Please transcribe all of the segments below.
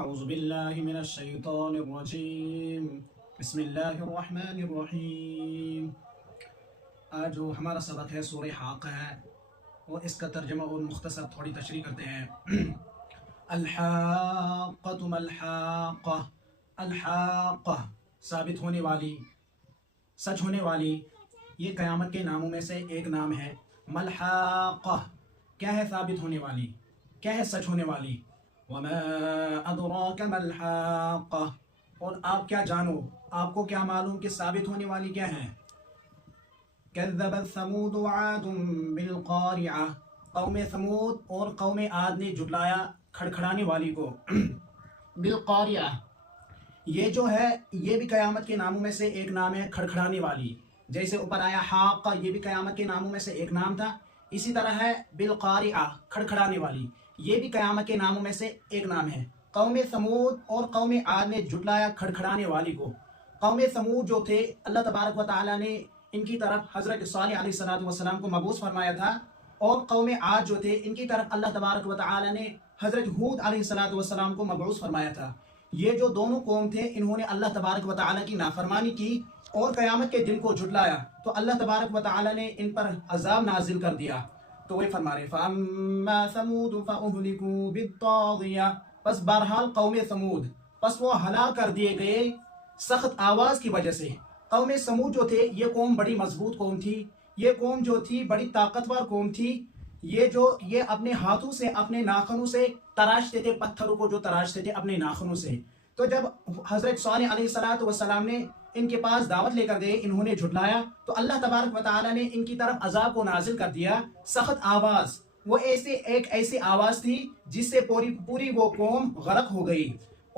اعوذ باللہ من الشیطان الرجیم بسم اللہ الرحمن الرحیم۔ آج جو ہمارا سبق ہے سورہ حاقہ ہے، اور اس کا ترجمہ اور مختصر تھوڑی تشریح کرتے ہیں۔ الحاقۃ ما الحاقہ، الحاقہ ثابت ہونے والی، سچ ہونے والی، یہ قیامت کے ناموں میں سے ایک نام ہے۔ ما الحاقہ کیا ہے؟ ثابت ہونے والی، کیا ہے؟ سچ ہونے والی۔ وما ادراک ما الحاقہ، اور آپ کیا جانو، آپ کو کیا معلوم کہ ثابت ہونے والی کیا ہے؟ کذبت ثمود وعاد بالقارعہ، قوم ثمود اور قوم عاد نے جھٹلایا کھڑکھڑانے والی کو۔ بالقارعہ یہ جو ہے یہ بھی قیامت کے ناموں میں سے ایک نام ہے، کھڑکھڑانے والی۔ جیسے اوپر آیا حاقہ، یہ بھی قیامت کے ناموں میں سے ایک نام تھا، اسی طرح ہے بالقارعہ کھڑکھڑانے والی، یہ بھی قیامت کے ناموں میں سے ایک نام ہے۔ قوم ثمود اور قوم عاد نے جھٹلایا کھڑکھڑانے والی کو۔ قوم ثمود جو تھے، اللہ تبارک و تعالیٰ نے ان کی طرف حضرت صالح علیہ السلام کو مبعوث فرمایا تھا، اور قوم عاد جو تھے ان کی طرف اللہ تبارک و تعالیٰ نے حضرت ہود علیہ السلام کو مبعوث فرمایا تھا۔ یہ جو دونوں قوم تھے، انہوں نے اللہ تبارک و تعالیٰ کی نافرمانی کی اور قیامت کے دن کو جھٹلایا، تو اللہ تبارک و تعالیٰ نے ان پر عذاب نازل کر دیا۔ تو وہ فرما رہے فَأَمَّا ثَمُودُ فَأُهْلِكُوا بِالطَّاغِيَةِ، پس بہرحال قوم ثمود، پس وہ ہلاک کر دیے گئے سخت آواز کی وجہ سے۔ قوم ثمود جو تھے یہ قوم بڑی مضبوط قوم تھی، یہ قوم جو تھی بڑی طاقتور قوم تھی۔ یہ اپنے ہاتھوں سے، اپنے ناخنوں سے تراشتے تھے، پتھروں کو جو تراشتے تھے اپنے ناخنوں سے۔ تو جب حضرت صالح علیہ السلام نے ان کے پاس دعوت لے کر گئے، انہوں نے جھٹلایا، تو اللہ تبارک و تعالیٰ نے ان کی طرف عذاب کو نازل کر دیا، سخت آواز۔ وہ ایسی آواز تھی جس سے پوری وہ قوم غرق ہو گئی۔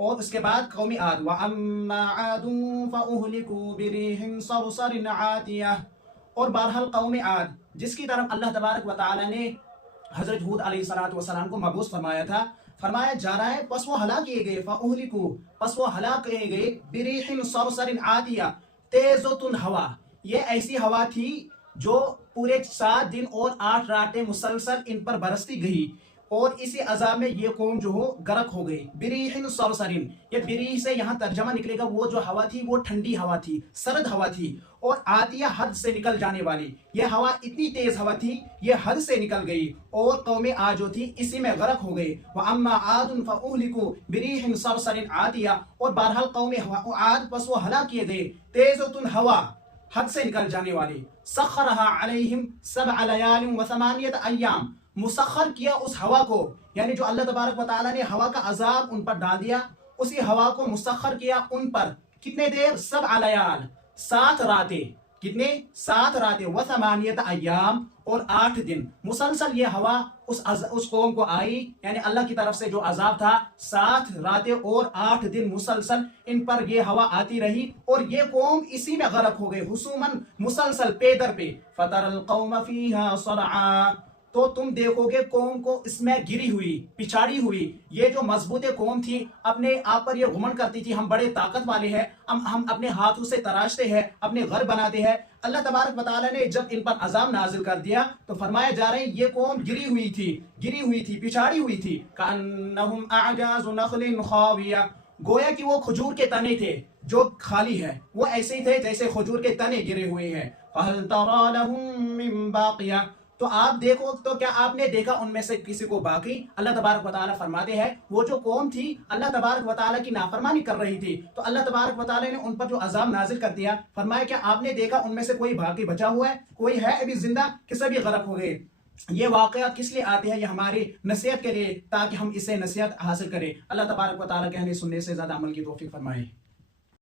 اور اس کے بعد قوم عاد، وَأَمَّا عَادٌ فَأُهْلِكُوا بِرِيحٍ صَرْصَرٍ عَاتِيَةٍ، اور بہرحال قوم عاد جس کی طرف اللہ تبارک و تعالیٰ نے حضرت ہود علیہ السلام کو مبعوث فرمایا تھا، فرمایا جا رہا ہے پس وہ ہلاک کیے گئے، فَأُهْلِكُوا پس وہ ہلاک کیے گئے، بِرِيحٍ صَرْصَرٍ عَاتِيَةٍ تیز و تند ہوا۔ یہ ایسی ہوا تھی جو پورے 7 دن اور 8 راتیں مسلسل ان پر برستی گئی، اور اسی عذاب میں یہ قوم جو ہو غرق ہو گئی۔ بِرِيحٍ صَرْصَرٍ، یہ بِرِيح سے یہاں ترجمہ نکلے گا، وہ جو ہوا تھی وہ ٹھنڈی ہوا تھی، سرد ہوا تھی، اور عاتیہ حد سے نکل جانے والی۔ یہ ہوا اتنی تیز ہوا تھی، یہ حد سے نکل گئی، اور قوم عاد جو تھی اسی میں غرق ہو گئی۔ وَأَمَّا عَادٌ فَأُهْلِكُوا بِرِيحٍ صَرْصَرٍ عَاتِيَةٍ، اور بہرحال قوم عاد پس وہ ہلاک کیے گئے تیز و تند ہوا، حد سے نکل جانے والی۔ سَخَّرَهَا عَلَيْهِمْ 7 لَيَالٍ و8 أَيَّامٍ، مسخر کیا اس ہوا کو، یعنی جو اللہ تبارک و تعالیٰ نے ہوا کا عذاب ان پر ڈال دیا، اسی ہوا کو مسخر کیا ان پر کتنے دیر؟ 7 لیال، 7 راتیں۔ کتنے؟ 7 راتیں، و8 ایام، اور 8 دن مسلسل یہ ہوا اس قوم کو آئی، یعنی اللہ کی طرف سے جو عذاب تھا 7 راتیں اور 8 دن مسلسل ان پر یہ ہوا آتی رہی، اور یہ قوم اسی میں غرق ہو گئی، حسوماً مسلسل پے در پہ۔ فَتَرَى الْقَوْمَ فِيهَا صَرْعَىٰ، تو تم دیکھو گے قوم کو اس میں گری ہوئی، پچھاڑی ہوئی۔ یہ جو مضبوط قوم تھی، اپنے آپ پر یہ گھمنڈ کرتی تھی ہم بڑے طاقت والے ہیں، ہم اپنے ہاتھوں سے تراشتے ہیں، اپنے گھر بناتے ہیں۔ اللہ تبارک و تعالیٰ نے جب ان پر عذاب نازل کر دیا تو فرمایا جا رہا ہے یہ قوم گری ہوئی تھی، پچھاڑی ہوئی تھی۔ كَأَنَّهُمْ أَعْجَازُ نَخْلٍ خَاوِيَةٍ، گویا کہ وہ کھجور کے تنے تھے جو خالی ہے، وہ ایسے ہی تھے جیسے کھجور کے تنے گرے ہوئے ہیں۔ فَهَلْ تَرَىٰ لَهُم مِّن بَاقِيَةٍ، تو آپ دیکھو، تو کیا آپ نے دیکھا ان میں سے کسی کو باقی؟ اللہ تبارک و تعالیٰ فرماتے ہیں وہ جو قوم تھی اللہ تبارک و تعالیٰ کی نافرمانی کر رہی تھی، تو اللہ تبارک و تعالیٰ نے ان پر جو عذاب نازل کر دیا، فرمایا کیا آپ نے دیکھا ان میں سے کوئی باقی بچا ہوا ہے؟ کوئی ہے ابھی زندہ؟ کہ سبھی غرق ہو گئے؟ یہ واقعات کس لیے آتے ہیں؟ یہ ہماری نصیحت کے لیے، تاکہ ہم اس سے نصیحت حاصل کریں۔ اللہ تبارک و تعالیٰ کہنے سننے سے زیادہ عمل کی توفیق فرمائے۔